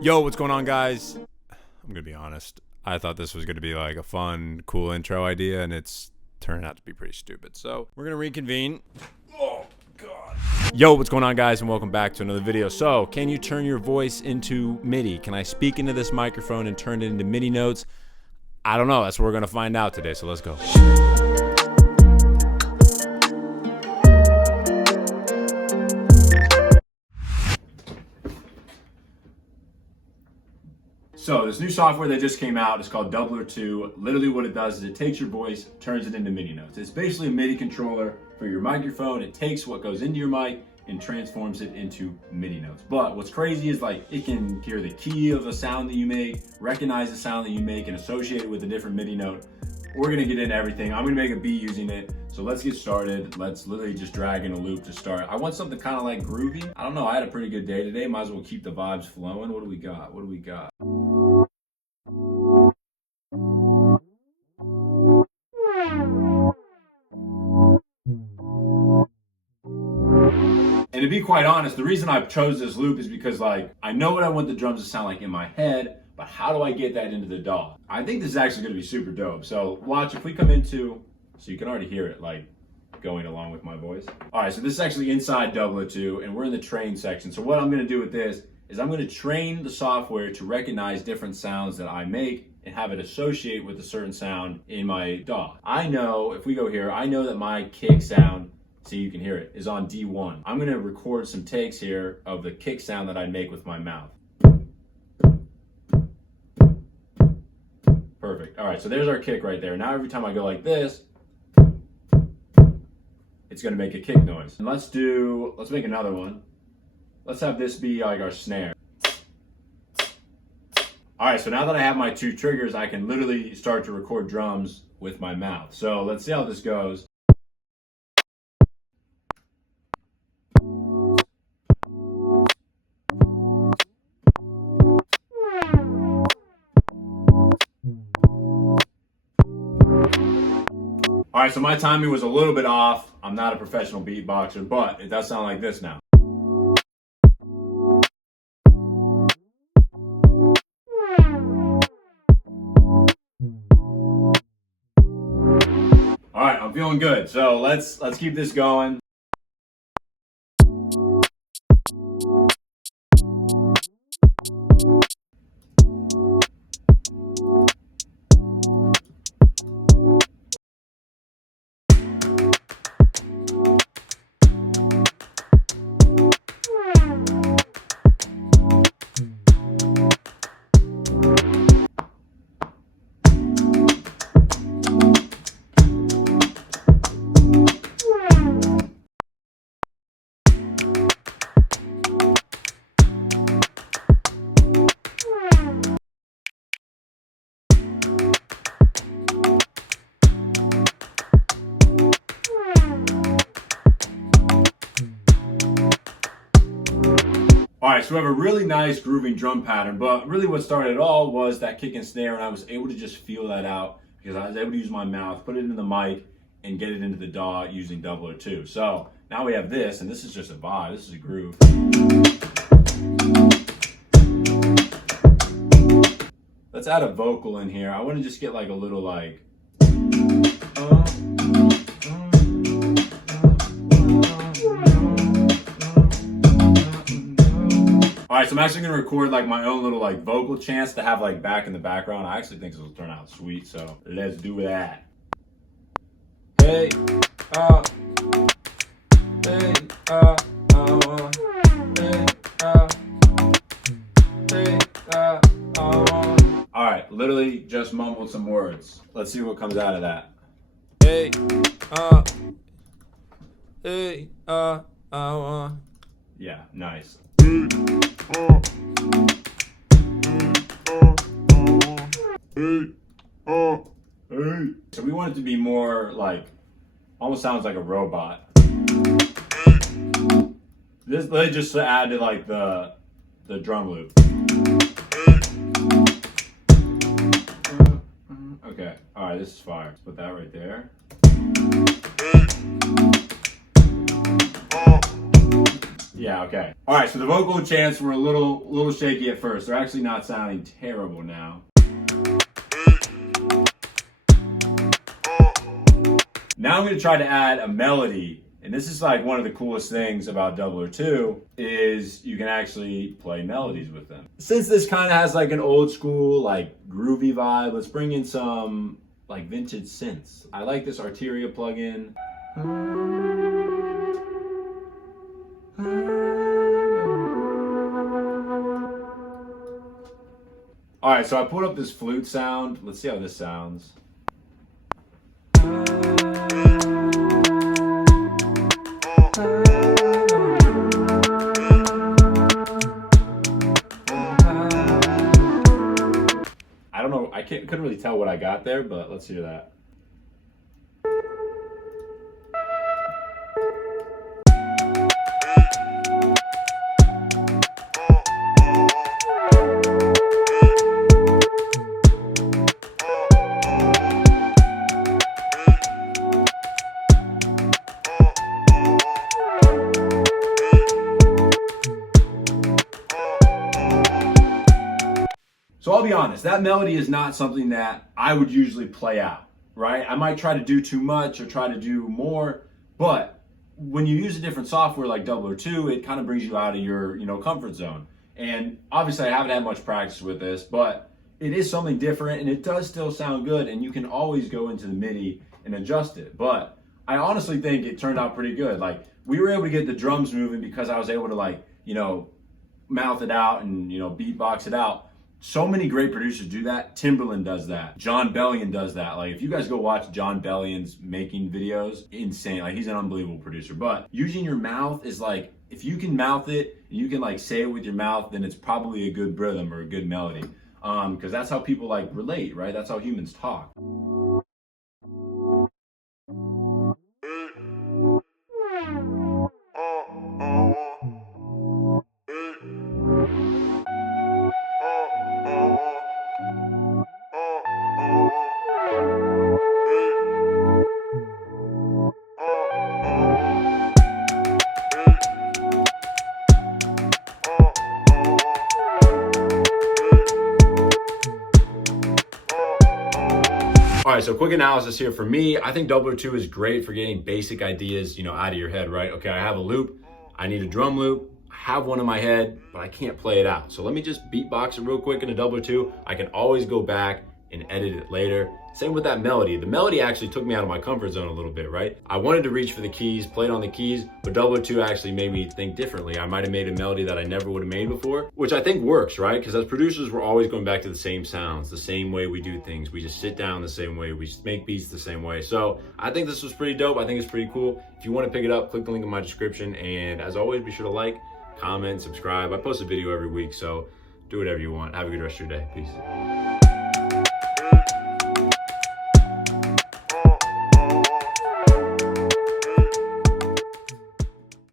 Yo, what's going on, guys? I'm gonna be honest. I thought this was gonna be like a fun, cool intro idea, and it's turned out to be pretty stupid. So we're gonna reconvene. Oh God. Yo, what's going on, guys, and welcome back to another video. So, can you turn your voice into MIDI? Can I speak into this microphone and turn it into MIDI notes? I don't know. That's what we're gonna find out today. So let's go. So this new software that just came out is called Dubler 2. Literally what it does is it takes your voice, turns it into MIDI notes. It's basically a MIDI controller for your microphone. It takes what goes into your mic and transforms it into MIDI notes. But what's crazy is like it can hear the key of the sound that you make, recognize the sound that you make, and associate it with a different MIDI note. We're gonna get into everything. I'm gonna make a beat using it. So let's get started. Let's literally just drag in a loop to start. I want something kind of like groovy. I don't know, I had a pretty good day today. Might as well keep the vibes flowing. What do we got? What do we got? And to be quite honest, the reason I chose this loop is because like, I know what I want the drums to sound like in my head, but how do I get that into the DAW? I think this is actually gonna be super dope. So watch, if we come into, so you can already hear it like going along with my voice. All right, so this is actually inside Dubler 2 and we're in the train section. So what I'm gonna do with this is I'm gonna train the software to recognize different sounds that I make and have it associate with a certain sound in my DAW. I know, if we go here, I know that my kick sound, see you can hear it, is on D1. I'm gonna record some takes here of the kick sound that I make with my mouth. Perfect, all right, so there's our kick right there. Now every time I go like this, it's gonna make a kick noise. And let's make another one. Let's have this be like our snare. All right, so now that I have my two triggers, I can literally start to record drums with my mouth. So let's see how this goes. All right, so my timing was a little bit off. I'm not a professional beatboxer, but it does sound like this now. All right, I'm feeling good. So let's keep this going. All right, so we have a really nice grooving drum pattern, but really what started it all was that kick and snare, and I was able to just feel that out because I was able to use my mouth, put it into the mic, and get it into the DAW using Dubler 2. So now we have this, and this is just a vibe, this is a groove. Let's add a vocal in here. I want to just get like a little like, all right, so I'm actually gonna record like my own little like vocal chants to have like back in the background. I actually think this will turn out sweet, so let's do that. Hey, hey, hey, hey, all right, literally just mumbled some words. Let's see what comes out of that. Hey, hey, yeah, nice. So we want it to be more like, almost sounds like a robot. This let just add to like the drum loop. Okay, all right, this is fire. Let's put that right there. Yeah, Okay. All right, so the vocal chants were a little shaky at first. They're actually not sounding terrible now. Now I'm going to try to add a melody. And this is like one of the coolest things about Dubler 2 is you can actually play melodies with them. Since this kind of has like an old school, like groovy vibe, let's bring in some like vintage synths. I like this Arteria plugin. All right, so I put up this flute sound. Let's see how this sounds. I don't know, couldn't really tell what I got there, but let's hear that. So I'll be honest, that melody is not something that I would usually play out, right? I might try to do too much or try to do more, but when you use a different software like Dubler 2, it kind of brings you out of your, comfort zone. And obviously I haven't had much practice with this, but it is something different and it does still sound good, and you can always go into the MIDI and adjust it. But I honestly think it turned out pretty good. Like, we were able to get the drums moving because I was able to mouth it out and, beatbox it out. So many great producers do that. Timbaland does that. John Bellion does that. Like, if you guys go watch John Bellion's making videos, insane. Like, he's an unbelievable producer. But using your mouth is like, if you can mouth it and you can say it with your mouth, then it's probably a good rhythm or a good melody. Because that's how people relate, right? That's how humans talk. All right, so quick analysis here for me. I think Dubler 2 is great for getting basic ideas, out of your head, right? Okay, I have a loop. I need a drum loop. I have one in my head, but I can't play it out. So let me just beatbox it real quick in a Dubler 2. I can always go back and edit it later. Same with that melody. The melody actually took me out of my comfort zone a little bit, right? I wanted to reach for the keys, played on the keys, but Dubler 2 actually made me think differently. I might've made a melody that I never would have made before, which I think works, right? Because as producers, we're always going back to the same sounds, the same way we do things. We just sit down the same way, we just make beats the same way. So I think this was pretty dope. I think it's pretty cool. If you want to pick it up, click the link in my description. And as always, be sure to like, comment, subscribe. I post a video every week, so do whatever you want. Have a good rest of your day. Peace.